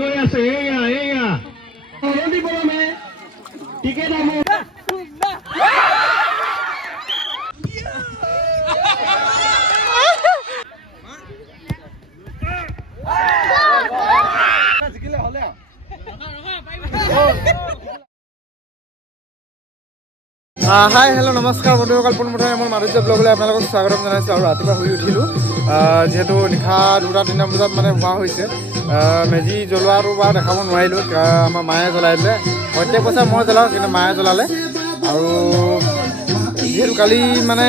গৈ আছে এয়া টিকেট হাই হেল্ল' নমস্কাৰ বন্ধুসকল, পোনপ্ৰথমে মোৰ মাধুৰ্য ব্লগলৈ আপোনালোকক স্বাগতম জনাইছোঁ। আৰু ৰাতিপুৱা শুই উঠিলোঁ, যিহেতু নিশা 2-3 বজাত মানে হোৱা হৈছে। মেজি জ্বলোৱাটো বাৰু দেখাব নোৱাৰিলোঁ, আমাৰ মায়ে জ্বলাই দিলে। প্ৰত্যেক বছৰ মই জ্বলাওঁ, কিন্তু মায়ে জ্বলালে। আৰু যিহেতু কালি মানে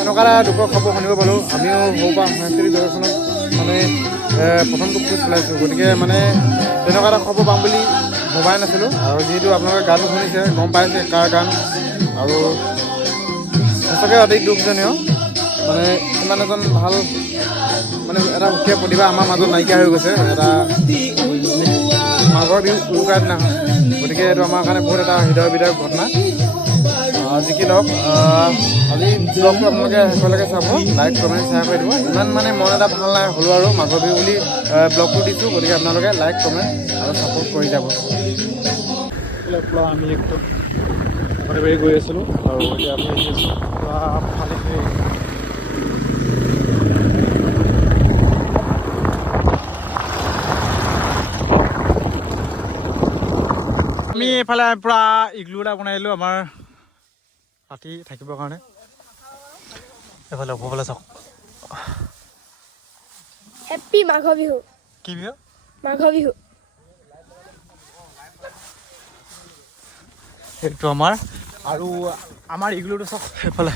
এনেকুৱা এটা দুখৰ খবৰ শুনিব পালোঁ, আমিও সৰুৰ পৰা সাংস্কৃতিক দৰ্শনত মানে প্ৰথমটো খোজ পেলাইছোঁ। গতিকে মানে তেনেকুৱা এটা খবৰ পাম বুলি ভবাই নাছিলোঁ। আৰু যিহেতু আপোনালোকে গানটো শুনিছে, গম পাইছে কাৰ গান। আৰু সঁচাকৈ অতি দুখজনীয়, মানে ইমান এজন ভাল মানে এটা সুকীয়া প্ৰতিভা আমাৰ মাজত নাইকিয়া হৈ গৈছে। এটা মাঘৰ বিহু উৰুকাৰ দিনা, গতিকে এইটো আমাৰ কাৰণে বহুত এটা হৃদয় বিদায়ক ঘটনা। যি কি নহওক, আজি ব্লগটো আপোনালোকে শেষলৈকে চাব, লাইক কমেণ্ট শ্বেয়াৰ কৰি দিব। ইমান মানে মন এটা ভাল নাই হ'লেও আৰু মাঘৰ বিহু বুলি ব্লগটো দিছোঁ, গতিকে আপোনালোকে লাইক কমেণ্ট আৰু ছাপোৰ্ট কৰি যাব। আমি একদম বাৰী গৈ আছিলোঁ, আৰু এতিয়া আমি আহি আছোঁ আমি এইফালে পূৰা ইগলু এটা বনাই দিলোঁ আমাৰ ৰাতি থাকিবৰ কাৰণে। এইফালে ওপৰফালে চাওক, হেপ্পী মাঘ বিহু। কি বিহু? মাঘ বিহু। এইটো আমাৰ, আৰু আমাৰ ইগলুটো চাওক এইফালে।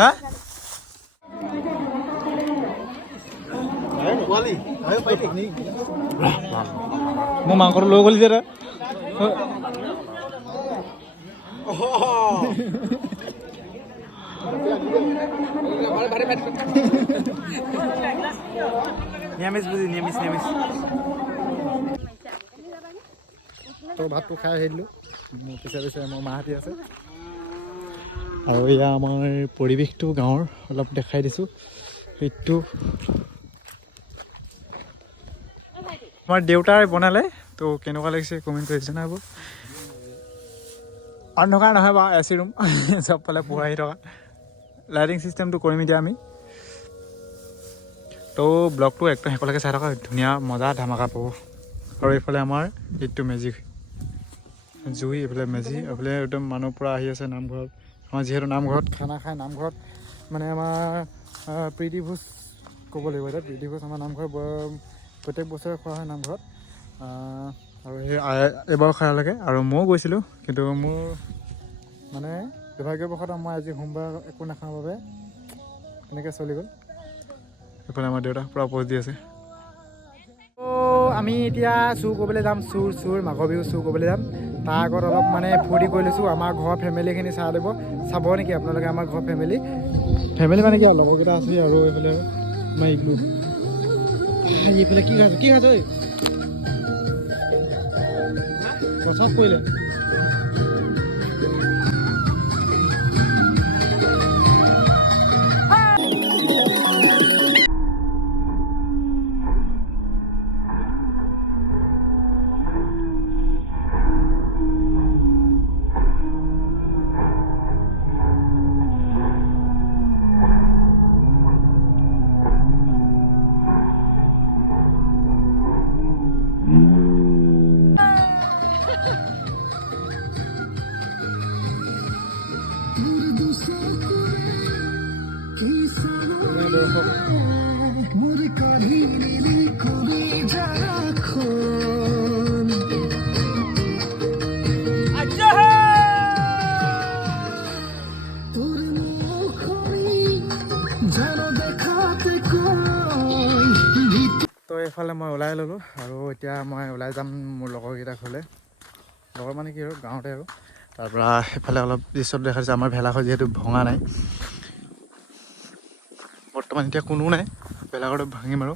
হা? মোৰ মাংসটো লৈ গ'লি যে তই। নিৰামিষ বুজি, নিৰামিষ। তো ভাতটো খাই আহিলোঁ, মোৰ পিছে মোৰ মাহঁতি আছে। আৰু এয়া আমাৰ পৰিৱেশটো গাঁৱৰ অলপ দেখাই দিছোঁ। সেইটো আমাৰ দেউতাই বনালে, তো কেনেকুৱা লাগিছে কমেণ্ট কৰি জনাব। অন্ধকাৰ নহয় বাৰু, এ চি ৰুম, চবফালে পোহৰ আহি থকা। লাইটিং চিষ্টেমটো কৰিম এতিয়া আমি। তো ব্লগটো একদম শেষলৈকে চাই থকা, ধুনীয়া মজা ধামাকা পাব। আৰু এইফালে আমাৰ এইটো মেজি জুই, এইফালে মেজি, এইফালে একদম মানুহ পৰা আহি আছে নামঘৰত। আমাৰ যিহেতু নামঘৰত খানা খাই, নামঘৰত মানে আমাৰ প্ৰীতিভোজ ক'ব লাগিব। এতিয়া প্ৰীতিভোজ আমাৰ নামঘৰত প্ৰত্যেক বছৰে খোৱা হয় নামঘৰত। আৰু সেই এইবাৰো খাই লাগে, আৰু ময়ো গৈছিলোঁ, কিন্তু মোৰ মানে দুৰ্ভাগ্যবশতঃ মই আজি সোমবাৰ একো নাখাওঁ বাবে এনেকৈ চলি গ'ল। এইফালে আমাৰ দেউতা পূৰা প'জ দি আছে। আমি এতিয়া চুৰ কৰিবলৈ যাম, চুৰ মাঘৰ বিহু চুৰ কৰিবলৈ যাম। তাৰ আগত অলপ মানে ফূৰ্তি কৰি লৈছোঁ। আমাৰ ঘৰৰ ফেমিলিখিনি চাব নেকি আপোনালোকে? আমাৰ ঘৰৰ ফেমিলি মানে কি আৰু লগৰকেইটা আছে, আৰু এইফালে আমাৰ ইগলু। এইফালে কি খাইছ ঐ? চব কৰিলে তো এইফালে মই ওলাই ল'লোঁ, আৰু এতিয়া মই ওলাই যাম মোৰ লগৰকেইটা ঘৰলৈ। লগৰ মানে কি আৰু গাঁৱতে, আৰু তাৰপৰা সেইফালে অলপ দৃশ্যত দেখা যাচ্ছে আমাৰ ভেলাঘৰ যিহেতু ভঙা নাই বৰ্তমান, এতিয়া কোনো নাই। ভেলাঘৰটো ভাঙিম, আৰু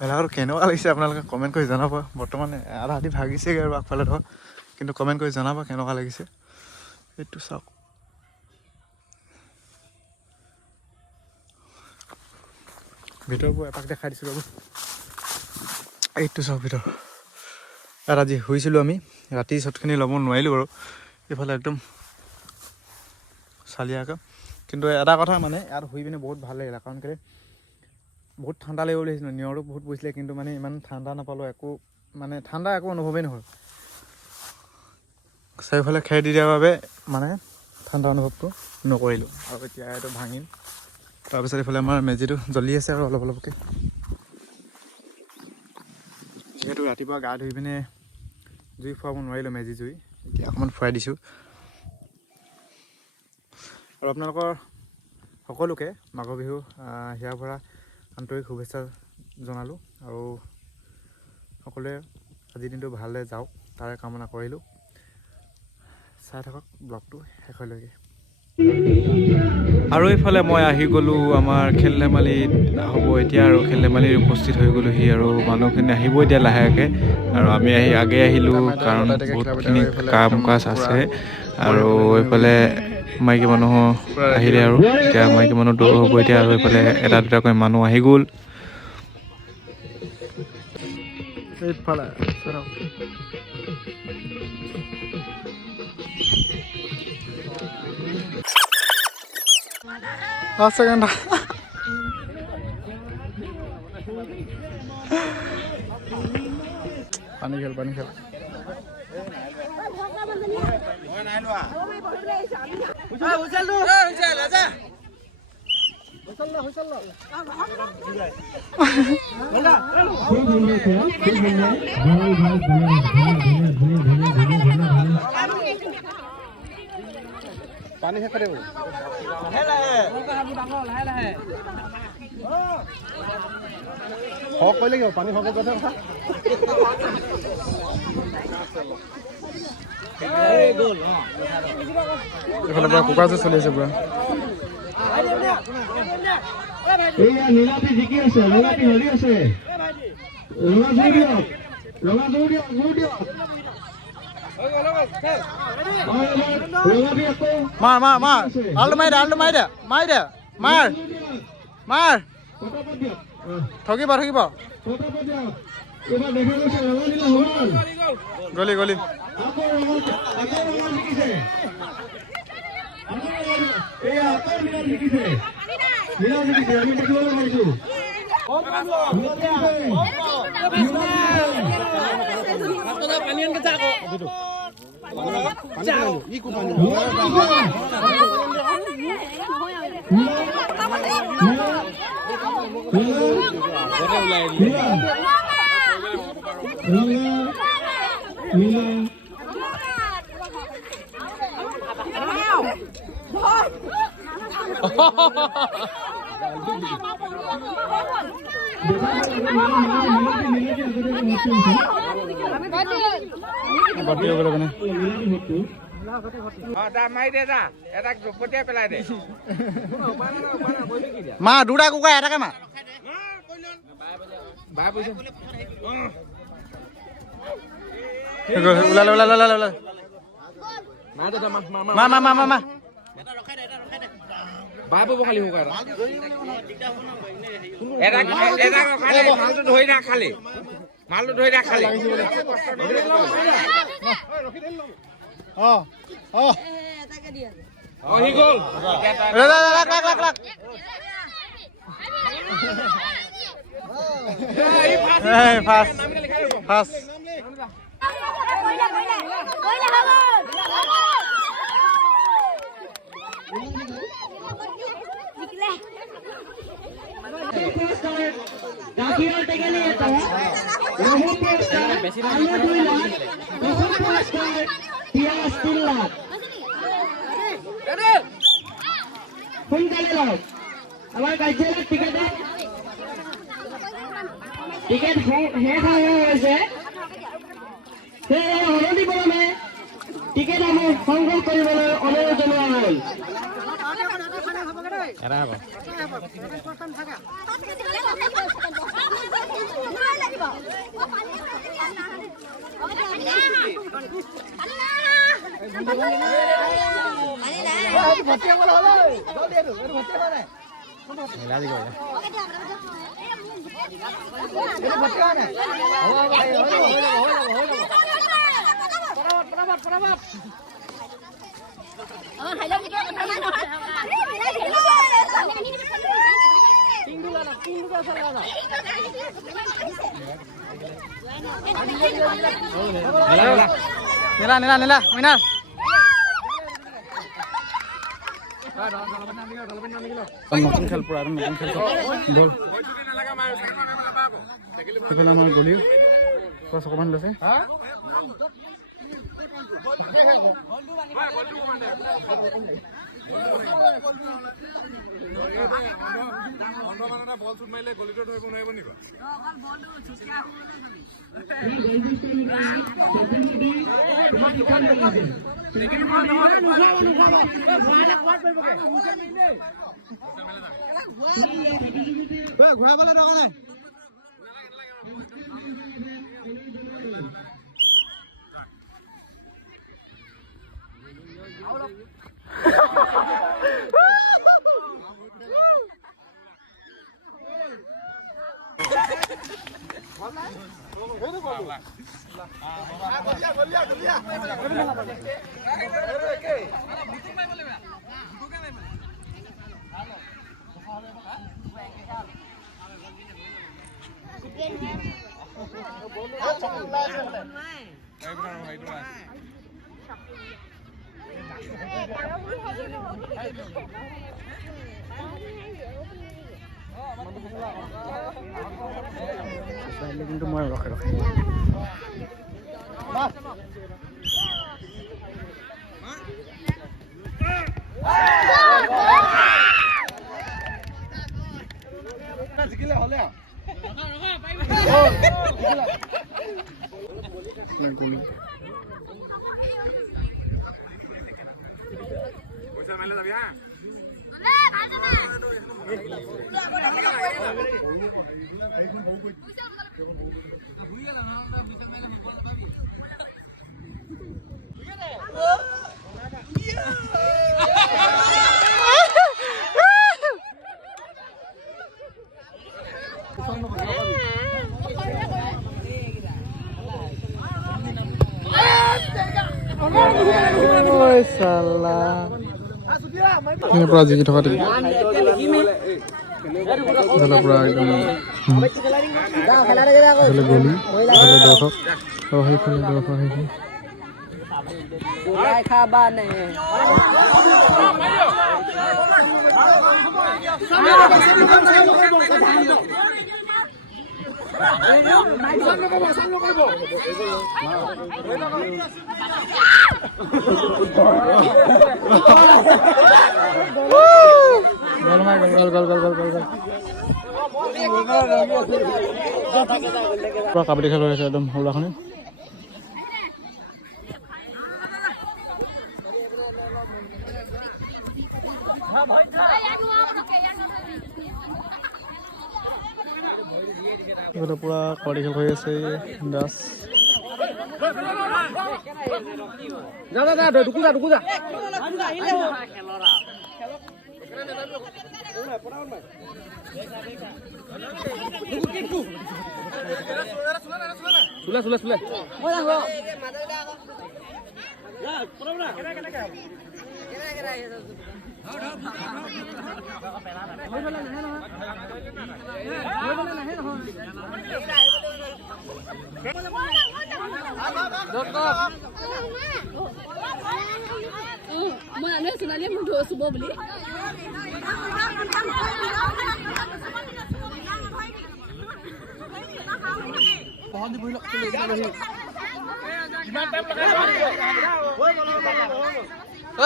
ভেলাঘৰটো কেনেকুৱা লাগিছে আপোনালোকে কমেণ্ট কৰি জনাব। বৰ্তমান আধা আধি ভাগিছেগৈ আৰু আগফালে ধৰক, কিন্তু কমেণ্ট কৰি জনাব কেনেকুৱা লাগিছে। এইটো চাওক, ভিতৰবোৰ এপাক দেখাই দিছোঁ ৰ'ব। এইটো চাওক ভিতৰ। ইয়াত আজি শুইছিলোঁ আমি, ৰাতি চটখিনি ল'ব নোৱাৰিলোঁ বাৰু, এইফালে একদম চালিয়াকৈ। কিন্তু এটা কথা মানে ইয়াত শুই পিনে বহুত ভাল লাগিলে, কাৰণ কেলৈ বহুত ঠাণ্ডা লাগিব বুলি ভাবিছিলোঁ, নিয়ৰটো বহুত পৰিছিলে, কিন্তু মানে ইমান ঠাণ্ডা নাপালোঁ, একো মানে ঠাণ্ডা একো অনুভৱেই নহ'ল। চাৰিওফালে খেৰ দি দিয়াৰ বাবে মানে ঠাণ্ডা অনুভৱটো নকৰিলোঁ। আৰু এতিয়া এইটো ভাঙিম, তাৰপিছত এইফালে আমাৰ মেজিটো জ্বলি আছে আৰু অলপ অলপকৈ। যিহেতু ৰাতিপুৱা গা ধুই পিনে জুই ফুৱাব নোৱাৰিলোঁ, মেজি জুই এতিয়া অকণমান ফুৱাই দিছোঁ। আৰু আপোনালোকৰ সকলোকে মাঘৰ বিহু হিয়াৰ পৰা আন্তৰিক শুভেচ্ছা জনালোঁ। আৰু সকলোৱে আজিৰ দিনটো ভালদৰে যাওক তাৰে কামনা কৰিলোঁ। চাই থাকক ব্লগটো শেষলৈকে। আৰু এইফালে মই আহি গ'লোঁ, আমাৰ খেল ধেমালিত হ'ব এতিয়া, আৰু খেল ধেমালিত উপস্থিত হৈ গ'লোহি, আৰু মানুহখিনি আহিব এতিয়া লাহেকৈ। আৰু আমি আগে আহিলোঁ কাৰণ বহুতখিনি কাম কাজ আছে। আৰু এইফালে মাইকী মানুহ আহিলে, আৰু এতিয়া মাইকী মানুহ দৌৰ হ'ব এতিয়া, আৰু এইফালে এটা দুটাকৈ মানুহ আহি গ'ল। এইফালে ছেকেণ্ড পানী খেল পানী শেষ কৰিব হক কৰিলে কিয় পানী হক কথা এইফালে পৰা কুকাৰটো চলি আছে পুৰা। এইয়া নীলাপি জিকি আছে, ৰঙাপি হলি আছে, ৰঙা জোৰ দিয়ক, ৰঙা জোৰ দিয়ক, জোৰ দিয়ক। মাৰ মাৰ মাৰ আলটো মাৰি দে, আলটো মাৰি দে, মাৰি দে, মাৰ মাৰ ঠগিব ঠগিব। গলি গলি মা দুটা কুকুৰা এটাকে মা ওলালে ওলালে ওলালে ওলালে মা মা মা মা মা খালি মালটো ধৰি ৰাখ, খালি মালটো ধৰি ৰাখ, খালি সোনকালে লওক, আমাৰ কাৰ্যালয়ত টিকেট শেষ হৈছে। অনুমতি ক্ৰমে টিকেটসমূহ সংগ্ৰহ কৰিবলৈ অনুৰোধ জনোৱা হ'ল। নীলা নীলা নীলা মইনা নতুন খেল পুৰা নতুন খেল সেইফালে আমাৰ গলিও চকমান লৈছে ঘূৰাবলৈ দৰকাৰ নাই কিন্তু মই ৰখে ৰখে জিকিলে হলে পইচা মাইলে যাবি হা পৰা জিকি থকা দেখি পুৰা একদম গলি দৰ্শক সেইফালে দৰ্শক সেইখিনি কাবাডী খেল হৈ আছে একদম হলাখনি পুৰা কাবাডী খেল হৈ আছে দাস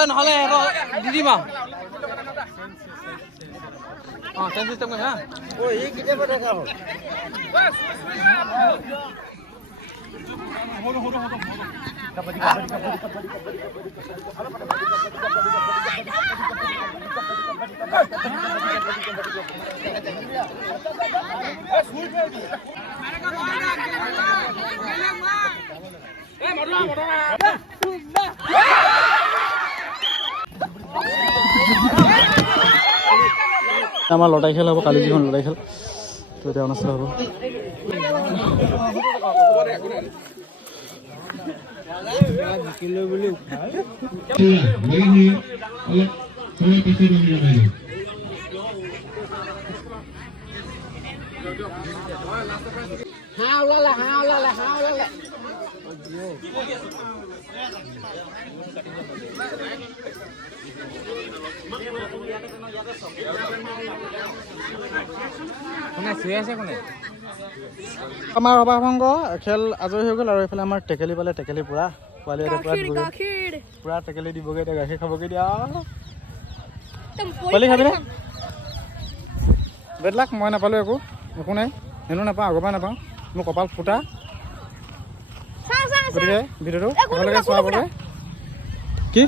নহলে দি দিম আৰু চিষ্টেম হা আমাৰ লটাই খেল হ'ব কালি যিখন লটাই খেল তো এতিয়া অনুষ্ঠিত হ'ব কোনে চুই আছে কোনে আমাৰ সভাভংগ খেল আজৰি হৈ গ'ল আৰু এইফালে আমাৰ টেকেলি পালে টেকেলি পুৰা পোৱালি এটা পুৰা দিবগৈ পুৰা টেকেলি দিবগৈ এতিয়া গাখীৰ খাবগৈ দিয়া পোৱালি খাবিনে বেদলাক মই নাপালোঁ একো নাই এনেও নাপাওঁ আগৰ পৰা নাপাওঁ মোৰ কপাল ফুটা গতিকে ভিডিঅ'টো একেলগে চোৱাৰ বাবে কি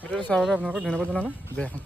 ভিডিঅ'টো চোৱাৰ বাবে আপোনালোকক ধন্যবাদ জনালোঁ দে এখন